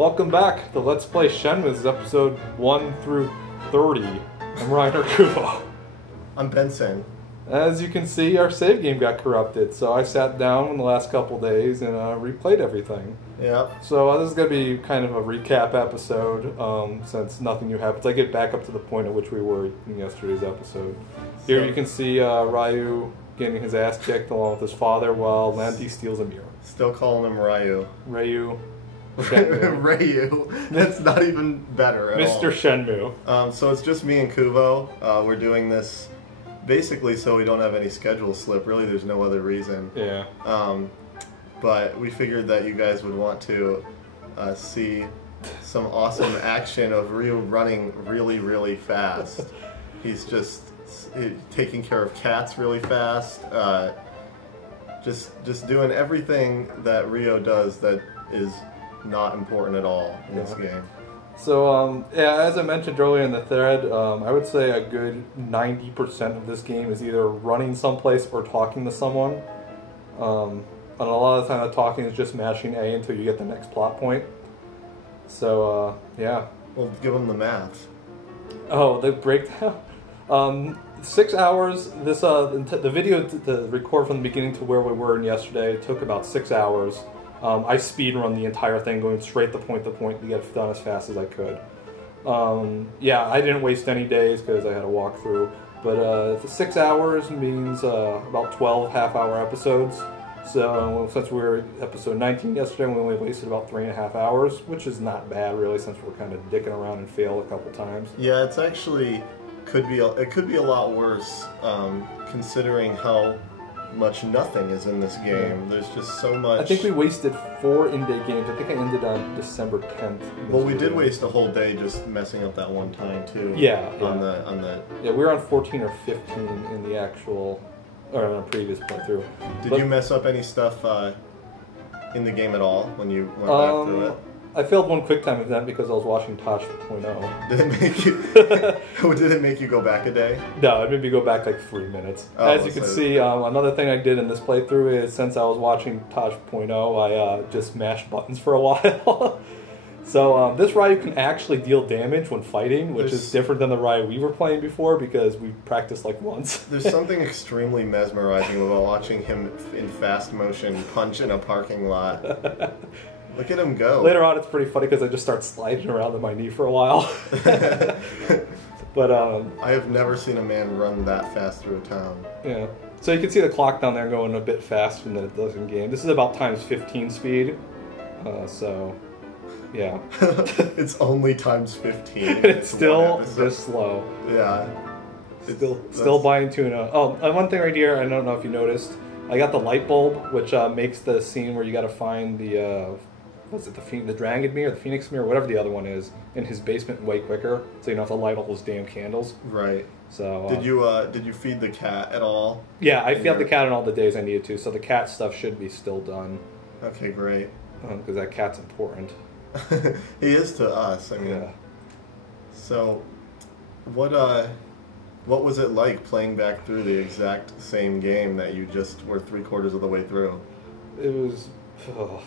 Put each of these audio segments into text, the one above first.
Welcome back to Let's Play Shenmue. This is episode 1 through 30. I'm Ryan Kubo. I'm Benson. As you can see, our save game got corrupted, so I sat down in the last couple days and replayed everything. Yep. So this is going to be kind of a recap episode, since nothing new happens. I get back up to the point at which we were in yesterday's episode. Here you can see Ryu getting his ass kicked along with his father while Landy steals a mirror. Still calling him Ryu. Ryu. Ryu. That's not even better at Mr. Shenmue. So it's just me and Kubo. We're doing this basically so we don't have any schedule slip. Really, there's no other reason. Yeah. But we figured that you guys would want to see some awesome action of Ryu running really, really fast. He's just taking care of cats really fast. Just doing everything that Ryo does that is not important at all in this game. So, yeah, as I mentioned earlier in the thread, I would say a good 90% of this game is either running someplace or talking to someone. And a lot of the time the talking is just mashing A until you get the next plot point. So, yeah. Well, give them the math. Oh, the breakdown? 6 hours. This the video to record from the beginning to where we were in yesterday took about 6 hours. I speed run the entire thing, going straight to point to get it done as fast as I could. Yeah, I didn't waste any days because I had a walkthrough. But 6 hours means about 12 half-hour episodes. So since we were at episode 19 yesterday, we only wasted about 3.5 hours, which is not bad really, since we're kind of dicking around and failed a couple times. Yeah, it's actually it could be a lot worse, considering how much nothing is in this game. There's just so much. I think we wasted 4 in-day games. I think I ended on December 10th. Well, we did waste a whole day just messing up that one time too. Yeah. On the. Yeah, we were on 14 or 15 in the actual, or in a previous playthrough. Did you mess up any stuff in the game at all when you went back through it? I failed one QuickTime event because I was watching Tosh.0. Did it make you? Did it make you go back a day? No, it made me go back like 3 minutes. As you can see, another thing I did in this playthrough is since I was watching Tosh.0, I just mashed buttons for a while. So this Ryu can actually deal damage when fighting, which is different than the Ryu we were playing before because we practiced like once. There's something extremely mesmerizing about watching him in fast motion punch in a parking lot. Look at him go. Later on, it's pretty funny because I just start sliding around on my knee for a while. But I have never seen a man run that fast through a town. Yeah. So you can see the clock down there going a bit faster than it does in game. This is about times 15 speed. So, yeah. It's only times 15. It's still this slow. Yeah. Still buying tuna. Oh, and one thing right here, I don't know if you noticed. I got the light bulb, which makes the scene where you got to find the what's it, the Dragon Mirror, the Phoenix Mirror, whatever the other one is, in his basement way quicker, so you don't have to light all those damn candles. Right. So did you feed the cat at all? Yeah, I fed the cat on all the days I needed to, so the cat stuff should be still done. Okay, great. Because that cat's important. He is to us. I mean. Yeah. So, what was it like playing back through the exact same game that you just were 3/4 of the way through? It was. Oh.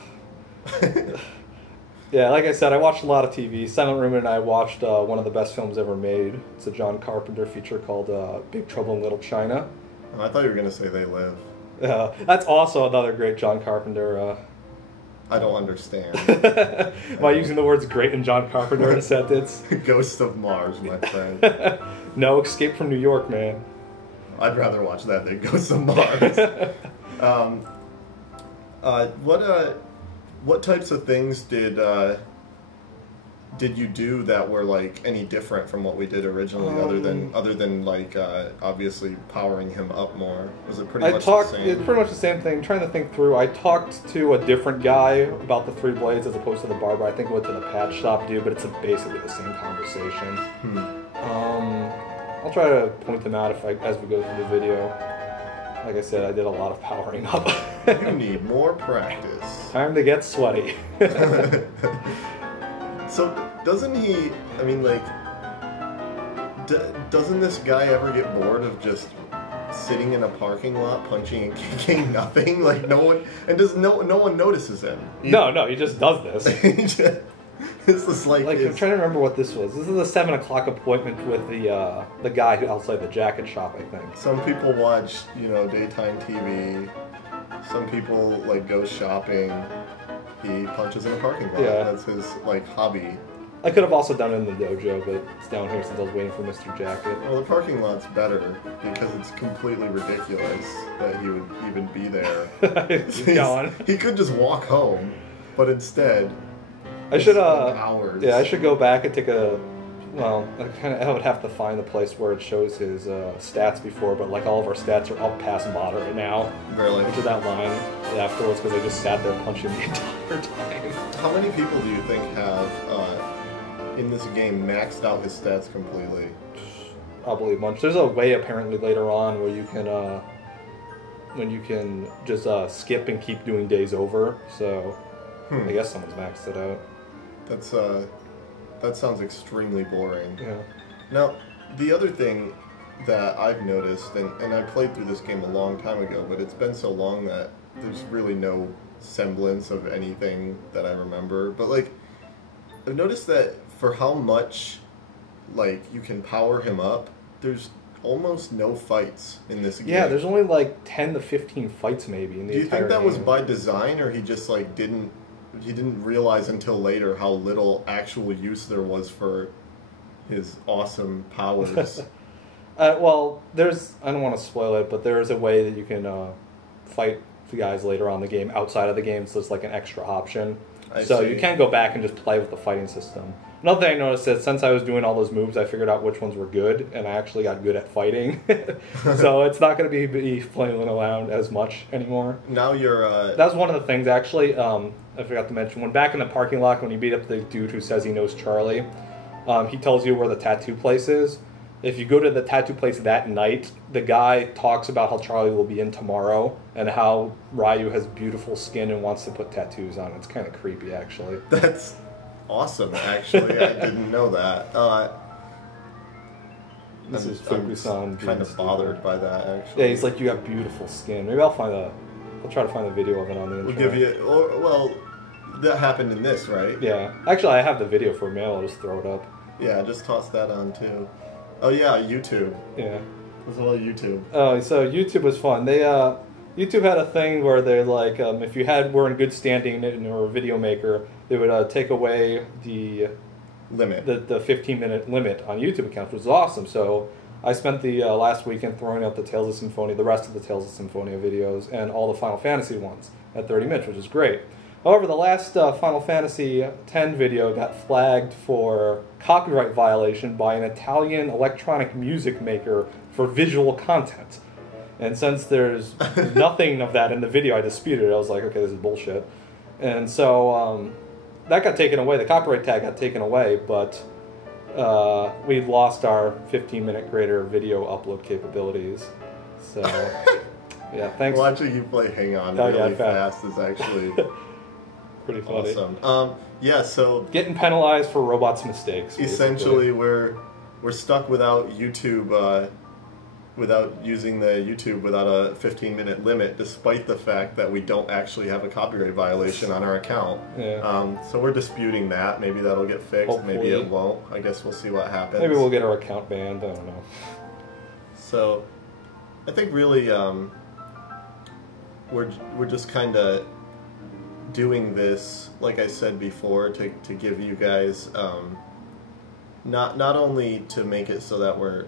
Yeah, like I said, I watched a lot of TV. Silent Room and I watched one of the best films ever made. It's a John Carpenter feature called Big Trouble in Little China. Oh, I thought you were going to say They Live. That's also another great John Carpenter. I don't understand. Am I using the words great in John Carpenter in a sentence? Ghost of Mars, my friend. No, Escape from New York, man. I'd rather watch that than Ghost of Mars. What types of things did you do that were like any different from what we did originally, other than like obviously powering him up more? Was it pretty much the same? It's pretty much the same thing. I'm trying to think through. I talked to a different guy about the 3 blades as opposed to the barber. I think I went to the patch shop dude, but it's basically the same conversation. I'll try to point them out as we go through the video. Like I said, I did a lot of powering up. You need more practice. Time to get sweaty. So, doesn't he, I mean, like, doesn't this guy ever get bored of just sitting in a parking lot punching and kicking nothing? Like, no one notices him. No, he just does this. This is like I'm trying to remember what this was. This is a 7 o'clock appointment with the guy who outside the jacket shop, I think. Some people watch, daytime TV. Some people like go shopping. He punches in a parking lot. Yeah. That's his hobby. I could have also done it in the dojo, but it's down here since I was waiting for Mr. Jacket. Well, the parking lot's better because it's completely ridiculous that he would even be there. He could just walk home, but instead, I should hours. Yeah, I should go back and take a. Well, I would have to find the place where it shows his stats before, but all of our stats are up past moderate now. Really? Which is that line afterwards because I just sat there punching the entire time. How many people do you think have in this game maxed out his stats completely? Probably a bunch. There's a way apparently later on where you can just skip and keep doing days over. So I guess someone's maxed it out. That sounds extremely boring. Yeah. Now, the other thing that I've noticed, and I played through this game a long time ago, but it's been so long that there's really no semblance of anything that I remember. But I've noticed that for how much you can power him up, there's almost no fights in this game. Yeah, there's only 10 to 15 fights maybe in the entire game. Do you think that was by design, or he just didn't realize until later how little actual use there was for his awesome powers? Well, I don't want to spoil it, but there is a way that you can fight the guys later on in the game outside of the game, so it's like an extra option. I see. You can go back and just play with the fighting system. Another thing I noticed is since I was doing all those moves, I figured out which ones were good, and I actually got good at fighting. So it's not going to be flailing around as much anymore. Now you're... That was one of the things, actually, I forgot to mention. When back in the parking lot, when you beat up the dude who says he knows Charlie, he tells you where the tattoo place is. If you go to the tattoo place that night, the guy talks about how Charlie will be in tomorrow and how Ryu has beautiful skin and wants to put tattoos on. It's kind of creepy, actually. That's awesome, actually. I didn't know that. This is focused on kind of bothered by that, actually. Yeah, he's like, you have beautiful skin. Maybe I'll try to find a video of it on the internet. We'll give you... well, that happened in this, right? Yeah. Actually, I have the video for me. I'll just throw it up. Yeah, just toss that on, too. Oh yeah, YouTube. Yeah. There's a lot of YouTube. Oh, so YouTube was fun. They YouTube had a thing where they're like, if you were in good standing and were a video maker, they would take away the limit, the 15-minute limit on YouTube accounts, which was awesome. So I spent the last weekend throwing out the the rest of the Tales of Symphonia videos, and all the Final Fantasy ones at 30 minutes, which is great. However, the last Final Fantasy X video got flagged for copyright violation by an Italian electronic music maker for visual content. And since there's nothing of that in the video, I disputed it. I was like, okay, this is bullshit. And so that got taken away. The copyright tag got taken away, but we've lost our 15-minute greater video upload capabilities. So, yeah, thanks. Watching you play Hang On really fast is actually... pretty funny. Awesome. Yeah, so... Getting penalized for robots' mistakes. Essentially, we're stuck without YouTube, without using the YouTube without a 15-minute limit, despite the fact that we don't actually have a copyright violation on our account. Yeah. So we're disputing that. Maybe that'll get fixed. Hopefully. Maybe it won't. I guess we'll see what happens. Maybe we'll get our account banned. I don't know. So, I think really, we're just kind of doing this, like I said before, to give you guys not only to make it so that we're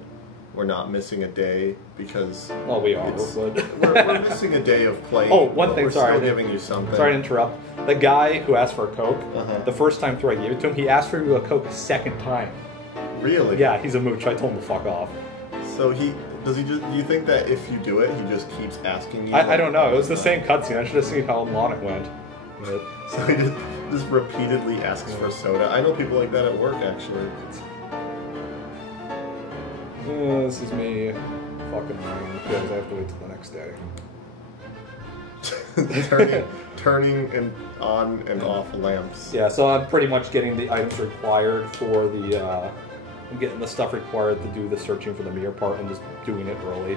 not missing a day, because we are. We're missing a day of playing. Oh, one thing. We're Sorry, still giving you something. Sorry to interrupt. The guy who asked for a Coke, the first time through I gave it to him, he asked for a Coke a second time. Really? Yeah, he's a mooch. I told him to fuck off. So do you think that if you do it, he just keeps asking you? I don't know. It was the same cutscene. I should have seen how long it went. But... So he just repeatedly asks for soda. I know people like that at work, actually. This is me fucking around because I have to wait till the next day. turning and on and off lamps. Yeah, so I'm pretty much getting the items required for the... I'm getting the stuff required to do the searching for the mirror part and just doing it early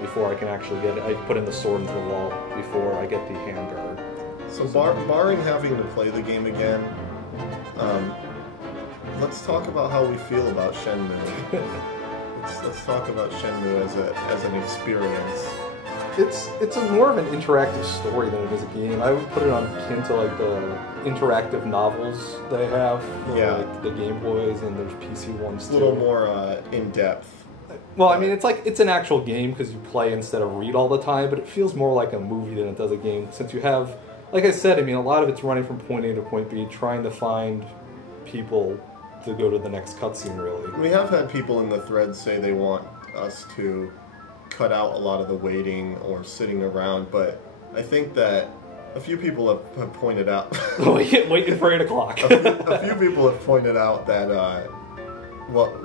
before I can actually get it. I put in the sword into the wall before I get the handguard. So barring having to play the game again, Let's talk about how we feel about Shenmue. let's talk about Shenmue as an experience. It's more of an interactive story than it is a game. I would put it on akin to like the interactive novels they have for like the Game Boys, and there's PC ones too. A little more in depth. Well, I mean, it's an actual game because you play instead of read all the time, but it feels more like a movie than it does a game, since you have, like I said, I mean, a lot of it's running from point A to point B, trying to find people to go to the next cutscene, really. We have had people in the thread say they want us to cut out a lot of the waiting or sitting around, but I think that a few people have pointed out... Waiting for 8 o'clock. a few people have pointed out that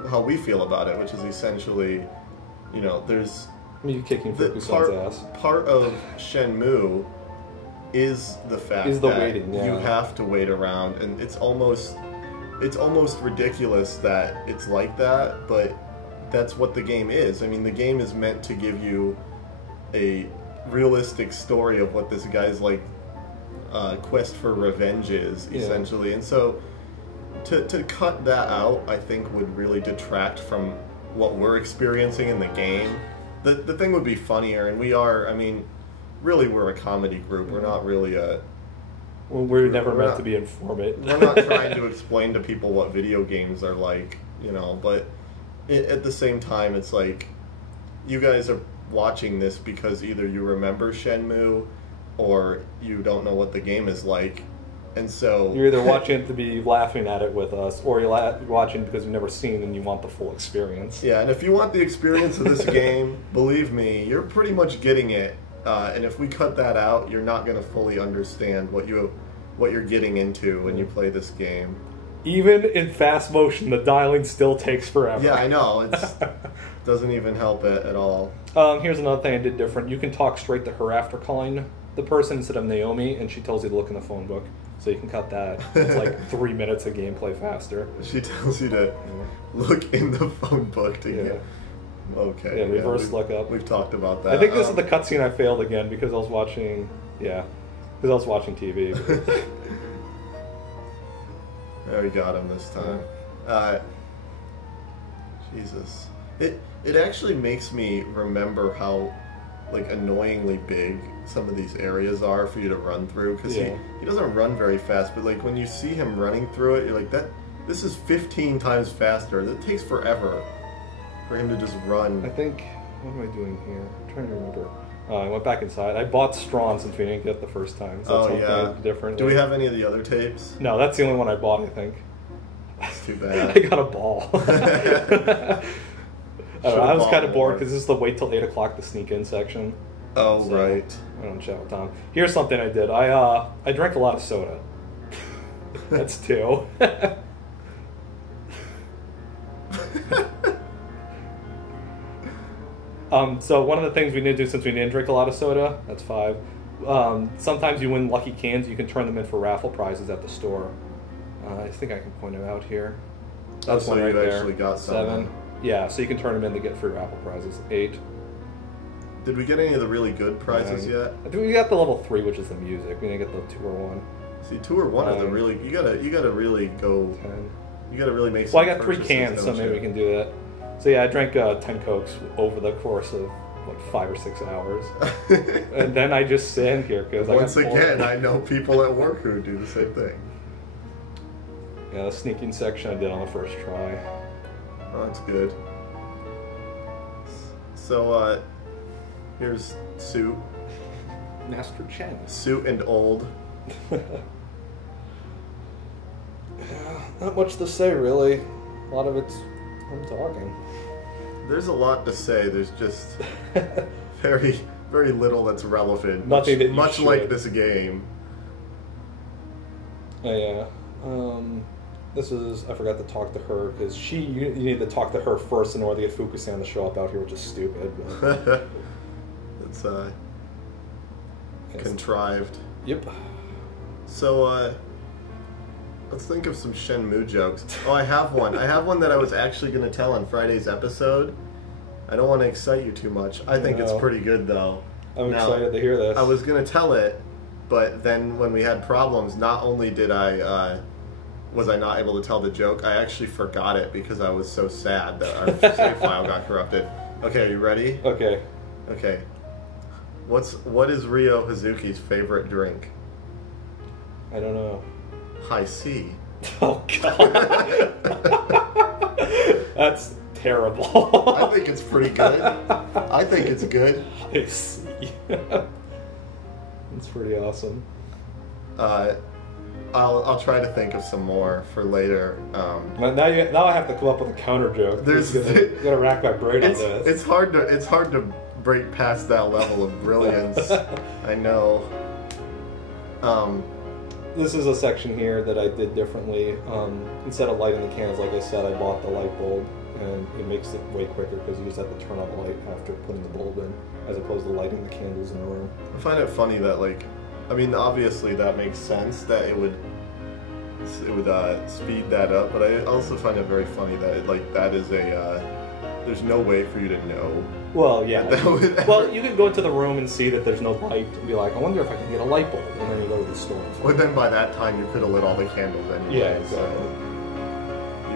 how we feel about it, which is essentially, you know, there's... Me kicking Fukusan's ass. Part of Shenmue is the fact that waiting, you have to wait around, and it's almost ridiculous that it's like that, but that's what the game is. I mean, the game is meant to give you a realistic story of what this guy's like quest for revenge is, essentially, and so to cut that out, I think, would really detract from what we're experiencing in the game. The thing would be funnier, and we are, I mean, really we're a comedy group. We're not really a... Well, we're never meant to be informative. We're not trying to explain to people what video games are like, you know, but at the same time, it's like, you guys are watching this because either you remember Shenmue or you don't know what the game is like, and so... You're either watching it to be laughing at it with us, or you're watching it because you've never seen it and you want the full experience. Yeah, and if you want the experience of this game, believe me, you're pretty much getting it. And if we cut that out, you're not going to fully understand what you're getting into when you play this game. Even in fast motion, the dialing still takes forever. Yeah, I know. It doesn't even help it at all. Here's another thing I did different. You can talk straight to her after calling the person instead of Naomi, and she tells you to look in the phone book. So you can cut that. It's like 3 minutes of gameplay faster. She tells you to look in the phone book to get... Okay. Yeah, reverse look up. We've talked about that. I think this is the cutscene I failed again because I was watching... Yeah. Because I was watching TV. There, we got him this time. Jesus. It actually makes me remember how, like, annoyingly big some of these areas are for you to run through, because he doesn't run very fast, but like when you see him running through it, you're like, this is 15 times faster. That takes forever for him to just run. I think, what am I doing here? I'm trying to remember. I went back inside. I bought Strawn since we didn't get it the first time. So that's different. Do we have any of the other tapes? No, that's the only one I bought, I think. That's too bad. I got a ball. I was kind of bored because this is the wait till 8 o'clock to sneak in section. Oh, so, right. I don't chat with Tom. Here's something I did. I drank a lot of soda. That's 2. So one of the things we need to do, since we didn't drink a lot of soda, that's 5. Sometimes you win lucky cans. You can turn them in for raffle prizes at the store. I think I can point them out here. That's one right there. Actually got 7. Yeah, so you can turn them in to get free raffle prizes. 8. Did we get any of the really good prizes yet? I think we got the level 3, which is the music. We didn't get the 2 or 1. See, 2 or 1 are the really... You gotta really go... 10. You gotta really make some Well, I got 3 cans, so maybe we can do that. So yeah, I drank 10 Cokes over the course of like 5 or 6 hours, and then I just stand here because once again I know people at work who do the same thing. Yeah, the sneaking section I did on the first try. Oh, that's good. So here's Suit. Master Chen. Suit and old. Yeah, not much to say really. A lot of it's I'm talking. There's a lot to say. There's just very, very little that's relevant. Nothing that you much should. Like this game. Yeah. This is I forgot to talk to her because you need to talk to her first in order to get Fukusan to show up out here, which is stupid. It's contrived. Yep. So let's think of some Shenmue jokes. Oh, I have one. I have one that I was actually going to tell on Friday's episode. I don't want to excite you too much. I think it's pretty good, though. I'm excited to hear this. I was going to tell it, but then when we had problems, not only did I was I not able to tell the joke. I actually forgot it because I was so sad that our save file got corrupted. Okay, are you ready? Okay. Okay. What is Ryo Hazuki's favorite drink? I don't know. High C. Oh god. That's terrible. I think it's pretty good. I think it's good. I see. It's pretty awesome. I'll try to think of some more for later. Now I have to come up with a counter joke. I'm gonna rack my brain on this. It's hard to break past that level of brilliance. I know. This is a section here that I did differently. Instead of lighting the candles, like I said, I bought the light bulb, and it makes it way quicker because you just have to turn on the light after putting the bulb in, as opposed to lighting the candles in the room. I find it funny that, like, I mean, obviously that makes sense that it would speed that up, but I also find it very funny that that is there's no way for you to know. Well, yeah. Well, you could go into the room and see that there's no light and be like, I wonder if I can get a light bulb, and then you go to the store. Well, then by that time you could have lit all the candles anyway. Yeah, exactly.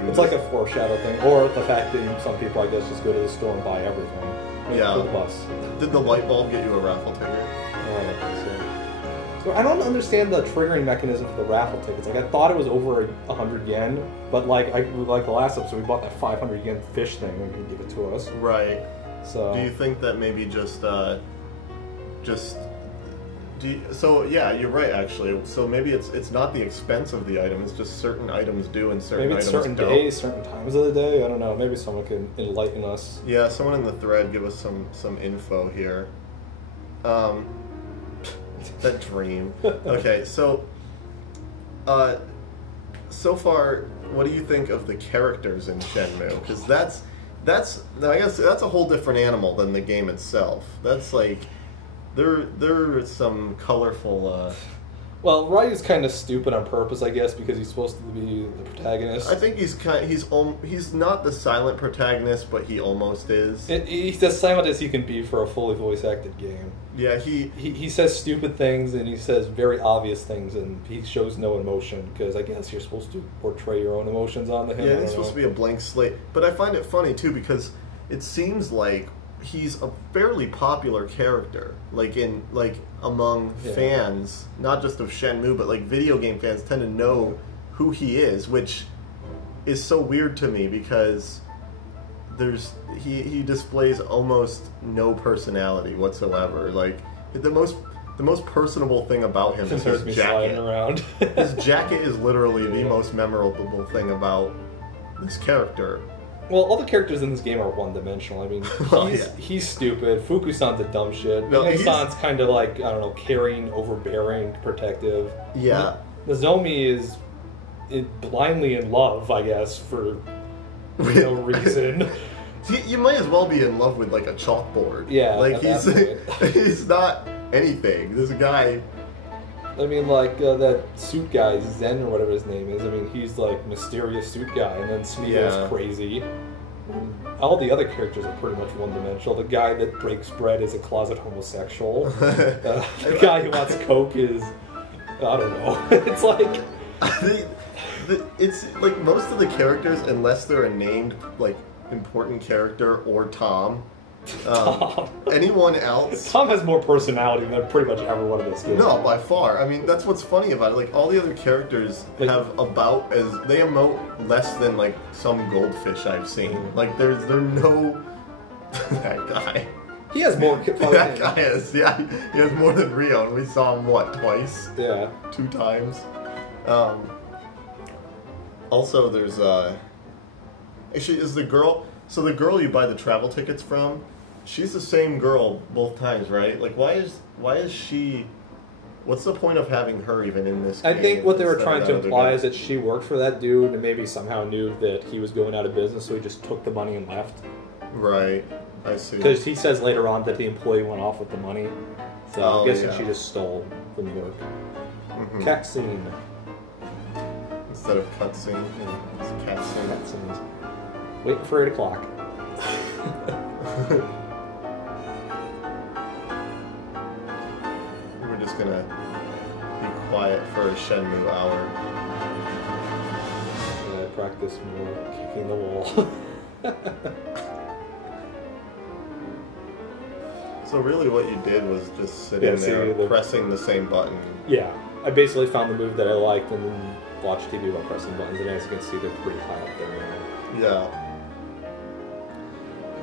It's like a foreshadow thing, or the fact that some people, I guess, just go to the store and buy everything. Yeah. For the bus. Did the light bulb get you a raffle ticket? I don't think so. So I don't understand the triggering mechanism for the raffle tickets. Like, I thought it was over 100 yen, but like the last episode, we bought that 500 yen fish thing and you can give it to us. Right. So. Do you think that maybe so yeah, you're right actually. So maybe it's not the expense of the item; it's just certain items do and certain items don't. Maybe it's certain days, certain times of the day. I don't know. Maybe someone can enlighten us. Yeah, someone in the thread give us some info here. That dream. Okay, so so far, what do you think of the characters in Shenmue? Because that's I guess that's a whole different animal than the game itself. That's like there are some colorful. Well, Ryu's kind of stupid on purpose, I guess, because he's supposed to be the protagonist. I think he's not the silent protagonist, but he almost is. He's as silent as he can be for a fully voice acted game. Yeah, he says stupid things and he says very obvious things, and he shows no emotion because I guess you're supposed to portray your own emotions onto him. Yeah, he's supposed to be a blank slate. But I find it funny too because it seems like he's a fairly popular character, among fans, not just of Shenmue, but like video game fans tend to know who he is, which is so weird to me because he displays almost no personality whatsoever. Like the most personable thing about him is his jacket. Around. His jacket is literally the most memorable thing about this character. Well, all the characters in this game are one-dimensional. I mean, he's stupid. Fuku-san's a dumb shit. No, Mine-san's kind of like, I don't know, caring, overbearing, protective. Yeah. Nozomi is blindly in love, I guess, for no reason. You might as well be in love with like a chalkboard. Yeah, like he's not anything. This guy. I mean, like that suit guy, Zen or whatever his name is. I mean, he's like mysterious suit guy, and then Smigo's crazy. All the other characters are pretty much one-dimensional. The guy that breaks bread is a closet homosexual. The guy who wants coke is, I don't know. It's like it's like most of the characters, unless they're a named like important character or Tom. Anyone else? Tom has more personality than pretty much everyone in this game. No, by far. I mean, that's what's funny about it. Like, all the other characters have about they emote less than like some goldfish I've seen. Like, they're no that guy. He has more. That guy has, he has more than Ryo, and we saw him twice? Yeah, 2 times. Also, there's is the girl. So the girl you buy the travel tickets from, she's the same girl both times, right? Like, why is she? What's the point of having her even in this game? I think what they were trying to imply is that she worked for that dude and maybe somehow knew that he was going out of business, so he just took the money and left. Right, I see. Because he says later on that the employee went off with the money, so I'm guessing she just stole from work. Mm-hmm. Cat scene. Instead of cutscene, it's cat scene. Cat scenes. Waiting for 8 o'clock. We're just gonna be quiet for a Shenmue hour. practice more kicking the wall. So really what you did was just sitting there pressing the same button. Yeah, I basically found the move that I liked and then watched TV while pressing buttons, and as you can see, they're pretty high up there now. Yeah.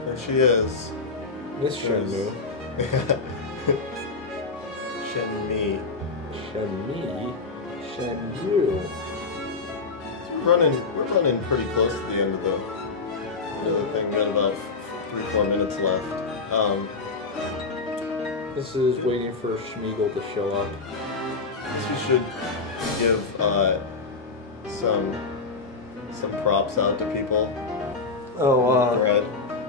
There she is. Miss Shenmue. Shenmue. Shenmue. We're running pretty close to the end of the thing. Got about 3-4 minutes left. This is waiting for Schmeagol to show up. I guess we should give some props out to people. Oh, Brad.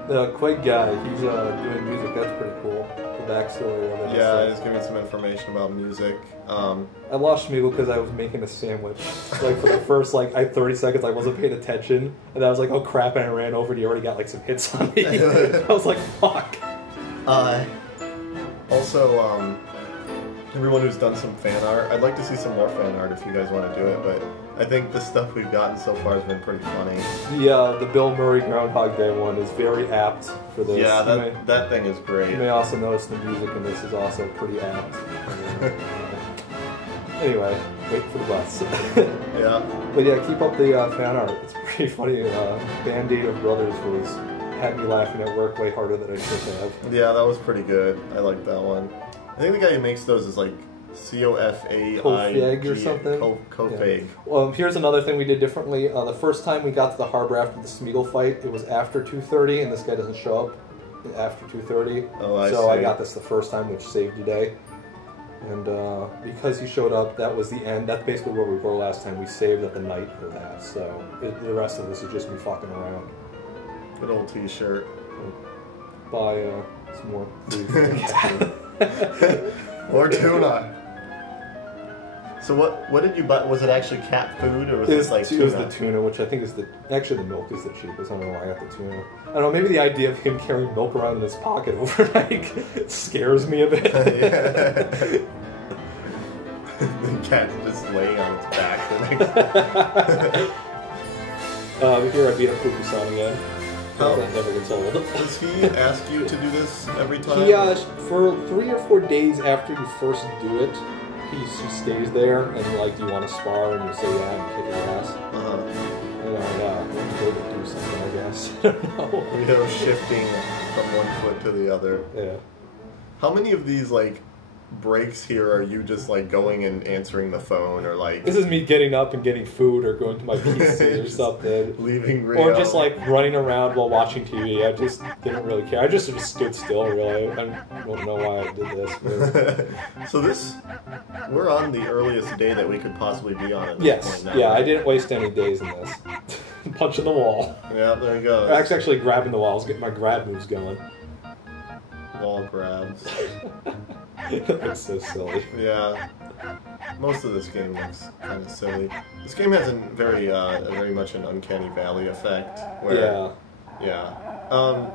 the Quake guy, he's doing music. That's pretty cool. The backstory of it. Yeah, he's giving some information about music. I lost Schmeagol because I was making a sandwich. Like for the first 30 seconds, I wasn't paying attention, and I was like, "Oh crap!" And I ran over, and he already got like some hits on me. I was like, "Fuck." Also, everyone who's done some fan art, I'd like to see some more fan art if you guys want to do it, but I think the stuff we've gotten so far has been pretty funny. The Bill Murray Groundhog Day one is very apt for this. Yeah, that thing is great. You may also notice the music in this is also pretty apt. Anyway, wait for the bus. Yeah. But yeah, keep up the fan art. It's pretty funny. Band-Aid of Brothers had me laughing at work way harder than I should have. Yeah, that was pretty good. I like that one. I think the guy who makes those is like Cofag or something. Cofag. Yeah. Well, here's another thing we did differently. The first time we got to the harbor after the Smeagol fight, it was after 2:30, and this guy doesn't show up after 2:30. Oh, I see. So I got this the first time, which saved the day. And because he showed up, that was the end. That's basically where we were last time. We saved at the night for that. So the rest of this is just me fucking around. Good old t-shirt. Buy some more food for the cat. Or tuna. So what did you buy? Was it actually cat food, or was it like tuna? It was the tuna, which I think is actually the milk is the cheapest. I don't know why I got the tuna. I don't know, maybe the idea of him carrying milk around in his pocket overnight scares me a bit. The cat just laying on its back. Here I beat up Fukusan again. That never gets old. Does he ask you to do this every time? He, for 3 or 4 days after you first do it, he stays there and like, do you want to spar? And you say yeah, and kick his ass. And I go to do something, I guess. I don't know. You know, shifting from one foot to the other. Yeah. How many of these like breaks here are you just like going and answering the phone, or like? This is me getting up and getting food, or going to my PC or something. Leaving Rio. Or just like running around while watching TV. I just didn't really care. I just stood still, really. I don't know why I did this. But... So we're on the earliest day that we could possibly be on at this point now. Yeah, I didn't waste any days in this. Punching the wall. Yeah, there you go. Actually grabbing the walls, getting my grab moves going. Wall grabs. That's so silly. Yeah. Most of this game looks kind of silly. This game has very much an uncanny valley effect. Where, yeah.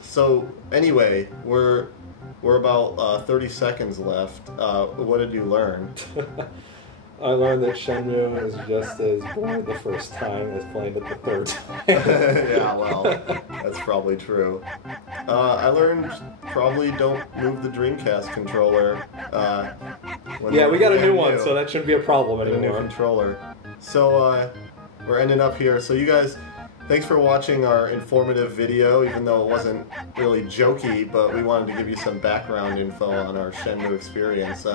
So anyway, we're about 30 seconds left. What did you learn? I learned that Shenmue is just as boring the first time as playing it the third time. Yeah, well, that's probably true. I learned probably don't move the Dreamcast controller. Yeah, we got a new one, so that shouldn't be a problem anymore. A new controller. So we're ending up here. So you guys, thanks for watching our informative video, even though it wasn't really jokey, but we wanted to give you some background info on our Shenmue experience.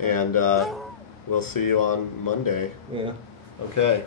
And we'll see you on Monday. Yeah. Okay.